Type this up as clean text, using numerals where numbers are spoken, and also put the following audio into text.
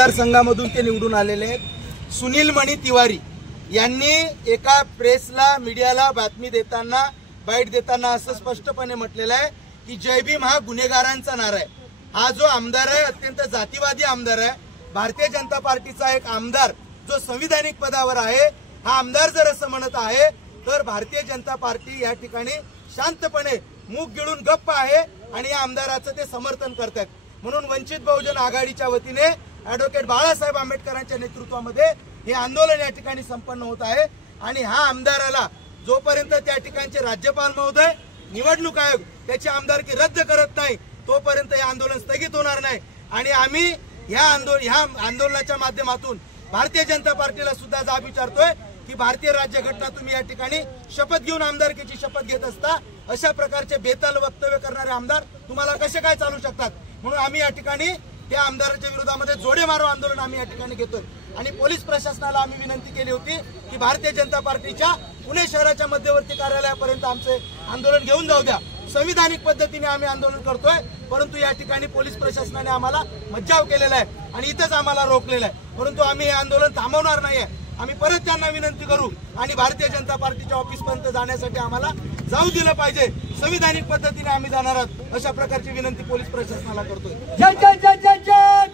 मतदारसंघामधून ते निवडून आलेले आहेत। सुनील मणी तिवारी यांनी एका प्रेसला मीडियाला बातमी देताना बाईट देताना असं स्पष्टपणे म्हटलेलं आहे की जय भीम हा गुन्हेगारांचा नारा आहे। हा जो आमदार आहे अत्यंत जातीवादी आमदार आहे। भारतीय जनता पार्टीचा एक आमदार जो संविधानिक पदावर आहे, हा आमदार जर असं म्हणत आहे तर भारतीय जनता पार्टी या ठिकाणी शांतपणे मूग गिळून गप्प आहे आणि या आमदाराचं ते समर्थन करतात। म्हणून वंचित बहुजन आघाडीच्या वतीने ॲडव्होकेट बाळासाहेब आंबेडकरांच्या नेतृत्वामध्ये हे आंदोलन या ठिकाणी संपन्न होत आहे आणि हा आमदाराला जोपर्यंत त्या ठिकाणचे राज्यपाल महोदय, निवडणूक आयोग त्याची आमदारकी रद्द करत नाही तोपर्यंत हे आंदोलन स्थगित होणार नाही। आणि आम्ही ह्या आंदोलनाच्या माध्यमातून भारतीय जनता पार्टीला सुद्धा जाब विचारतोय की भारतीय राज्यघटना तुम्ही या ठिकाणी शपथ घेऊन आमदारकीची शपथ घेत असता अशा प्रकारचे बेताल वक्तव्य करणारे आमदार तुम्हाला कसे काय चालू शकतात। म्हणून आम्ही या ठिकाणी त्या आमदाराच्या विरोधामध्ये जोडे मारो आंदोलन आम्ही या ठिकाणी घेतोय आणि पोलीस प्रशासनाला आम्ही विनंती केली होती की भारतीय जनता पार्टीच्या पुणे शहराच्या मध्यवर्ती कार्यालयापर्यंत आमचे आंदोलन घेऊन जाऊ द्या। संविधानिक पद्धतीने आम्ही आंदोलन करतोय, परंतु या ठिकाणी पोलीस प्रशासनाने आम्हाला मज्जाव केलेला आहे आणि इथंच आम्हाला रोखलेलं आहे। परंतु आम्ही हे आंदोलन थांबवणार नाहीये। आम्ही परत त्यांना विनंती करू आणि भारतीय जनता पार्टीच्या ऑफिसपर्यंत जाण्यासाठी आम्हाला जाऊ दिलं पाहिजे। संविधानिक पद्धतीने आम्ही जाणार आहोत अशा प्रकारची विनंती पोलीस प्रशासनाला करतोय। जय जय जय जय जय